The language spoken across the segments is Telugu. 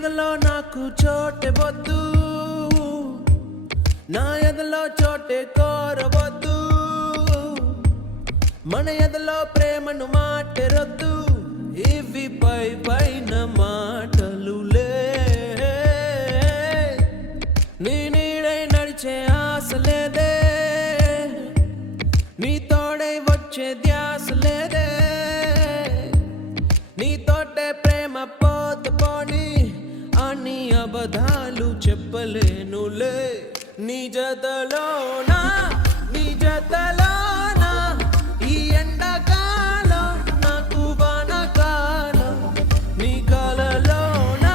ఎదలో నాకు చోటే వద్దు, నా ఎదలో చోటే కోరవద్దు. మన ఎదలో ప్రేమను మాటెరొద్దు, ఇవి పై పైన మాటలులే. నీ నీడై నడిచే ఆశ లేదే, నీ తోడై వచ్చే ధ్యాస లేదే. నీతోటే ప్రేమ పోతే పోని అని అబద్ధాలు చెప్పలేనులే. నీ జతలోనా, నీ జతలోనా, ఈ ఎండకాలం నాకు వానకాలం. నీ కలలోనా,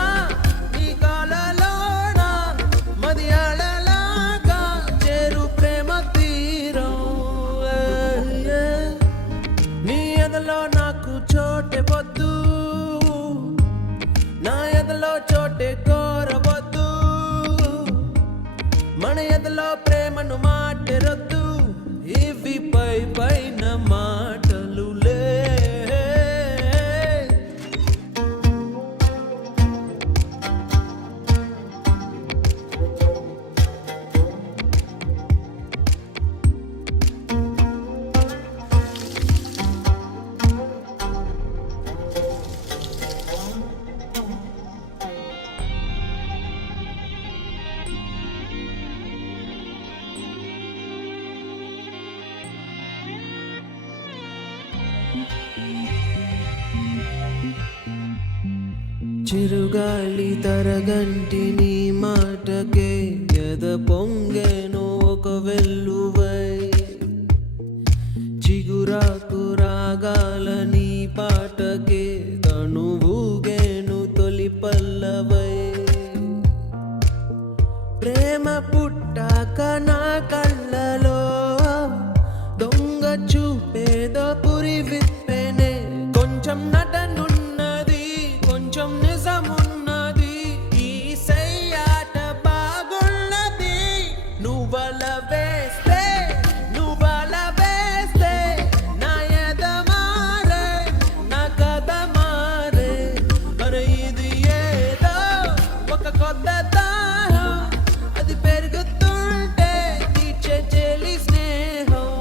నీ కలలోనా, మది అలలాగా చేరు ప్రేమ తీరం. నీ ఎదలో నాకు చోటే వద్దు, నా ఎదలో చోటే కోరవద్దు. మన ఎదలో ప్రేమను మాటెరొద్దు, ఇవి పై పైన మాటలులే. చిరుగాలి తరగంటి నీ మాటకే ఎద పొంగెను ఒక వెల్లువై. చిగురాకు రాగాల నీ పాటకే తనువుగేను తొలి పల్లవై. ప్రేమ పుట్టాక నా కళ్ళలో దొంగ చూపేదో పురి విప్పెనే. కొంచెం నటనున్నది, కొంచెం నిజమున్నది, ఈ సయ్యాట బాగున్నది. నువ్వల వేస్తే, నువ్వల వేస్తే నా ఎద మారే, నా కథ మారే. అరే ఇది ఏదో ఒక కొత్త దాహం, అది పెరుగుతుంటే తీర్చే చెలి స్నేహం.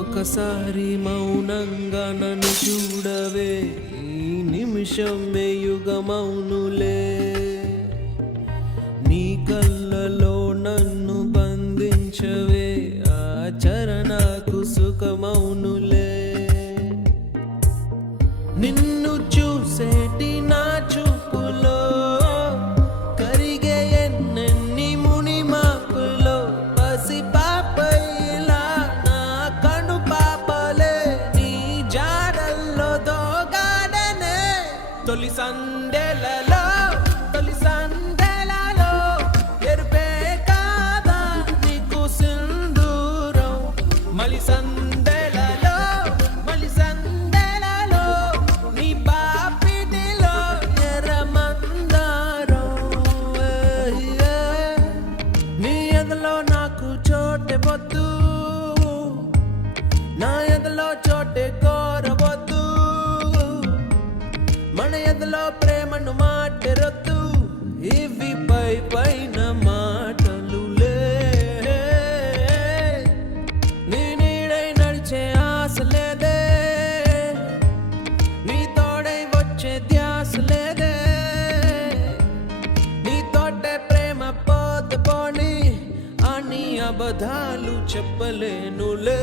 ఒకసారి మౌనంగా నన్ను చూడవే, ఈ నిమిషమే యుగమౌనులే. నీ కళ్ళలో నన్ను బంధించవే, ఆ చరణకు సుఖమౌనులే. నిన్ను చూసేటి నా చూపులో కరిగే ఎన్నెన్ని మునిమాకులో. పసి పాపైలా నా కను పాపలే నీ జాడల్లో దోగాడనే. తొలి సందెలలో, తొలి సందెలలో ఎరుపే కాదా నీకు సింధూరం. మలి సందెలలో, మలి సందెలలో నీ పాపిటిలో ఎర్రమందారం. నీ ఎదలో నాకు చోటే వద్దు, నా ఎదలో చోటే కోరవద్దు. మన ఎదలో ప్రేమను మాటెరొద్దు, ఇవి పై పైన మాటలులే. నీ నీడై నడిచే ఆశ లేదే, నీ తోడై వచ్చే ధ్యాస లేదే. నీతోటే ప్రేమ పోతే పోని అని అబద్ధాలు చెప్పలేనులే.